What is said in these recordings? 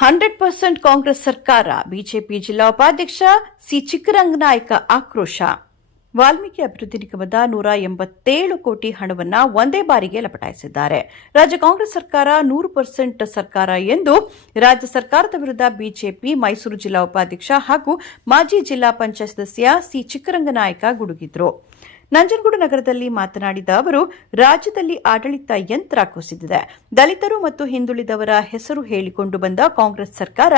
Hundred percent Congress ಸರ್ಕಾರ, BJP ಜಿಲ್ಲಾ ಉಪಾಧ್ಯಕ್ಷ ಸಿ ಚಿಕ್ಕರಂಗನಾಯ್ಕ ಆಕ್ರೋಶ. ವಾಲ್ಮೀಕಿ ಅಭಿವೃದ್ಧಿ ನಿಗಮದ ನೂರ ಎಂಬತ್ತೇಳು ಕೋಟಿ ಹಣವನ್ನು ಒಂದೇ ಬಾರಿಗೆ ಲಪಟಾಯಿಸಿದ್ದಾರೆ. ರಾಜ್ಯ ಕಾಂಗ್ರೆಸ್ ಸರ್ಕಾರ ನೂರು ಪರ್ಸೆಂಟ್ ಸರ್ಕಾರ ಎಂದು ರಾಜ್ಯ ಸರ್ಕಾರದ ವಿರುದ್ಧ ಬಿಜೆಪಿ, ಮೈಸೂರು ಜಿಲ್ಲಾ ಉಪಾಧ್ಯಕ್ಷ ಹಾಗೂ ಮಾಜಿ ಜಿಲ್ಲಾ ಪಂಚಾಯತ್ ಸದಸ್ಯ ಸಿ ಚಿಕ್ಕರಂಗನಾಯ್ಕ ಗುಡುಗಿದ್ರು. ನಂಜನಗೂಡು ನಗರದಲ್ಲಿ ಮಾತನಾಡಿದ ಅವರು, ರಾಜ್ಯದಲ್ಲಿ ಆಡಳಿತ ಯಂತ್ರ ಕುಸಿದಿದೆ. ದಲಿತರು ಮತ್ತು ಹಿಂದುಳಿದವರ ಹೆಸರು ಹೇಳಿಕೊಂಡು ಬಂದ ಕಾಂಗ್ರೆಸ್ ಸರ್ಕಾರ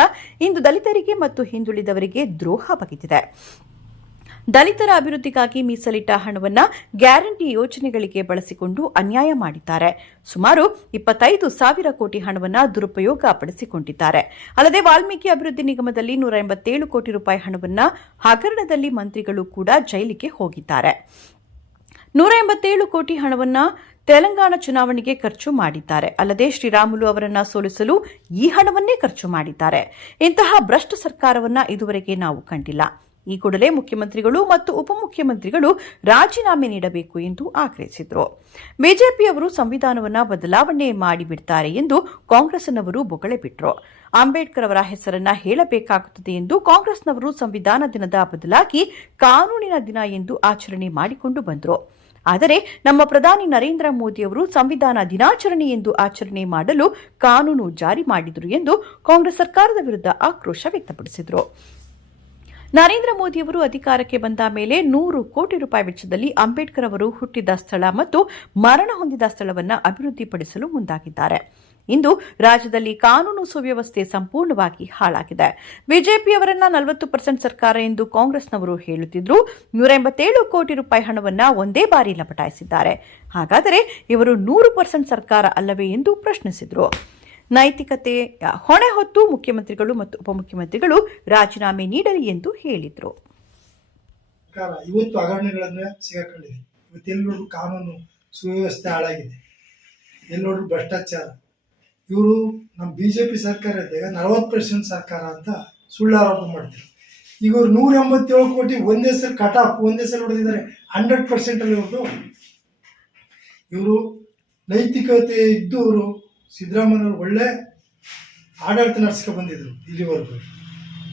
ಇಂದು ದಲಿತರಿಗೆ ಮತ್ತು ಹಿಂದುಳಿದವರಿಗೆ ದ್ರೋಹ ಬಗೆದಿದೆ. ದಲಿತರ ಅಭಿವೃದ್ಧಿಗಾಗಿ ಮೀಸಲಿಟ್ಟ ಹಣವನ್ನು ಗ್ಯಾರಂಟಿ ಯೋಜನೆಗಳಿಗೆ ಬಳಸಿಕೊಂಡು ಅನ್ಯಾಯ ಮಾಡಿದ್ದಾರೆ. ಸುಮಾರು ಇಪ್ಪತ್ತೈದು ಸಾವಿರ ಕೋಟಿ ಹಣವನ್ನು ದುರುಪಯೋಗ ಪಡಿಸಿಕೊಂಡಿದ್ದಾರೆ. ಅಲ್ಲದೆ ವಾಲ್ಮೀಕಿ ಅಭಿವೃದ್ಧಿ ನಿಗಮದಲ್ಲಿ ನೂರ ಎಂಬತ್ತೇಳು ಕೋಟಿ ರೂಪಾಯಿ ಹಣವನ್ನು ಹಗರಣದಲ್ಲಿ ಮಂತ್ರಿಗಳು ಕೂಡ ಜೈಲಿಗೆ ಹೋಗಿದ್ದಾರೆ. ನೂರ ಎಂಬತ್ತೇಳು ಕೋಟಿ ಹಣವನ್ನ ತೆಲಂಗಾಣ ಚುನಾವಣೆಗೆ ಖರ್ಚು ಮಾಡಿದ್ದಾರೆ. ಅಲ್ಲದೆ ಶ್ರೀರಾಮುಲು ಅವರನ್ನ ಸೋಲಿಸಲು ಈ ಹಣವನ್ನೇ ಖರ್ಚು ಮಾಡಿದ್ದಾರೆ. ಇಂತಹ ಭ್ರಷ್ಟ ಸರ್ಕಾರವನ್ನ ಇದುವರೆಗೆ ನಾವು ಕಂಡಿಲ್ಲ. ಈ ಕೂಡಲೇ ಮುಖ್ಯಮಂತ್ರಿಗಳು ಮತ್ತು ಉಪಮುಖ್ಯಮಂತ್ರಿಗಳು ರಾಜೀನಾಮೆ ನೀಡಬೇಕು ಎಂದು ಆಗ್ರಹಿಸಿದರು. ಬಿಜೆಪಿಯವರು ಸಂವಿಧಾನವನ್ನ ಬದಲಾವಣೆ ಮಾಡಿಬಿಡ್ತಾರೆ ಎಂದು ಕಾಂಗ್ರೆಸ್ನವರು ಬೊಗಳೆ ಬಿಟ್ಟರು ಅಂಬೇಡ್ಕರ್ ಅವರ ಹೆಸರನ್ನ ಹೇಳಬೇಕಾಗುತ್ತದೆ ಎಂದು ಕಾಂಗ್ರೆಸ್ನವರು ಸಂವಿಧಾನ ದಿನದ ಬದಲಾಗಿ ಕಾನೂನಿನ ದಿನ ಎಂದು ಆಚರಣೆ ಮಾಡಿಕೊಂಡು ಬಂದರು. ಆದರೆ ನಮ್ಮ ಪ್ರಧಾನಿ ನರೇಂದ್ರ ಮೋದಿ ಅವರು ಸಂವಿಧಾನ ದಿನಾಚರಣೆ ಎಂದು ಆಚರಣೆ ಮಾಡಲು ಕಾನೂನು ಜಾರಿ ಮಾಡಿದರು ಎಂದು ಕಾಂಗ್ರೆಸ್ ಸರ್ಕಾರದ ವಿರುದ್ಧ ಆಕ್ರೋಶ ವ್ಯಕ್ತಪಡಿಸಿದರು. ನರೇಂದ್ರ ಮೋದಿಯವರು ಅಧಿಕಾರಕ್ಕೆ ಬಂದ ಮೇಲೆ ನೂರು ಕೋಟಿ ರೂಪಾಯಿ ವೆಚ್ಚದಲ್ಲಿ ಅಂಬೇಡ್ಕರ್ ಅವರು ಹುಟ್ಟಿದ ಸ್ಥಳ ಮತ್ತು ಮರಣ ಹೊಂದಿದ ಸ್ಥಳವನ್ನು ಅಭಿವೃದ್ಧಿಪಡಿಸಲು ಮುಂದಾಗಿದ್ದಾರೆ. ಇಂದು ರಾಜ್ಯದಲ್ಲಿ ಕಾನೂನು ಸುವ್ಯವಸ್ಥೆ ಸಂಪೂರ್ಣವಾಗಿ ಹಾಳಾಗಿದೆ. ಬಿಜೆಪಿಯವರನ್ನ ನಲವತ್ತು ಪರ್ಸೆಂಟ್ ಸರ್ಕಾರ ಎಂದು ಕಾಂಗ್ರೆಸ್ನವರು ಹೇಳುತ್ತಿದ್ರು. ನೂರ ಎಂಬತ್ತೇಳು ಕೋಟಿ ರೂಪಾಯಿ ಹಣವನ್ನ ಒಂದೇ ಬಾರಿ ಲಪಟಾಯಿಸಿದ್ದಾರೆ. ಹಾಗಾದರೆ ಇವರು ನೂರು ಪರ್ಸೆಂಟ್ ಸರ್ಕಾರ ಅಲ್ಲವೇ ಎಂದು ಪ್ರಶ್ನಿಸಿದರು. ನೈತಿಕತೆ ಹೊಣೆ ಹೊತ್ತು ಮುಖ್ಯಮಂತ್ರಿಗಳು ಮತ್ತು ಉಪಮುಖ್ಯಮಂತ್ರಿಗಳು ರಾಜೀನಾಮೆ ನೀಡಲಿ ಎಂದು ಹೇಳಿದರು. ಇವತ್ತು ಹಗರಣಗಳನ್ನ ಸಿಗಕೊಂಡಿದೆ. ಇವತ್ತು ಎಲ್ಲರೂ ಕಾನೂನು ಸುವ್ಯವಸ್ಥೆ ಹಾಳಾಗಿದೆ. ಎಲ್ಲರೂ ಭ್ರಷ್ಟಾಚಾರ. ಇವರು ನಮ್ಮ ಬಿ ಜೆ ಪಿ ಸರ್ಕಾರ ಇದ್ದಾಗ ನಲವತ್ತು ಪರ್ಸೆಂಟ್ ಸರ್ಕಾರ ಅಂತ ಸುಳ್ಳು ಆರೋಪ ಮಾಡ್ತಾರೆ ಈಗ ಇವ್ರು ನೂರ ಎಂಬತ್ತೇಳು ಕೋಟಿ ಒಂದೇ ಸಲ ಕಟ್ ಒಂದೇ ಸಲ ಹೊಡೆದಿದ್ದಾರೆ. ಹಂಡ್ರೆಡ್ ಪರ್ಸೆಂಟಲ್ಲಿ ಇವರು ಇವರು ನೈತಿಕತೆ ಇದ್ದವರು ಸಿದ್ದರಾಮಯ್ಯವ್ರು ಒಳ್ಳೆ ಆಡಳಿತ ನಡೆಸ್ಕೊ ಬಂದಿದ್ರು ಇಲ್ಲಿವರೆಗೂ.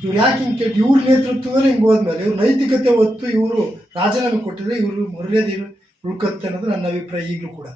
ಇವ್ರು ಯಾಕೆ ಹಿಂಗೆ ಕೆಟ್ಟು ಇವ್ರ ನೇತೃತ್ವದಲ್ಲಿ ಹಿಂಗೆ ಹೋದ್ಮೇಲೆ ಇವ್ರು ನೈತಿಕತೆ ಹೊತ್ತು ಇವರು ರಾಜೀನಾಮೆ ಕೊಟ್ಟಿದ್ರೆ ಇವರು ಮರ್ಯಾದೆ ಉಳ್ಕತ್ತೆ ಅನ್ನೋದು ನನ್ನ ಅಭಿಪ್ರಾಯ ಈಗಲೂ ಕೂಡ.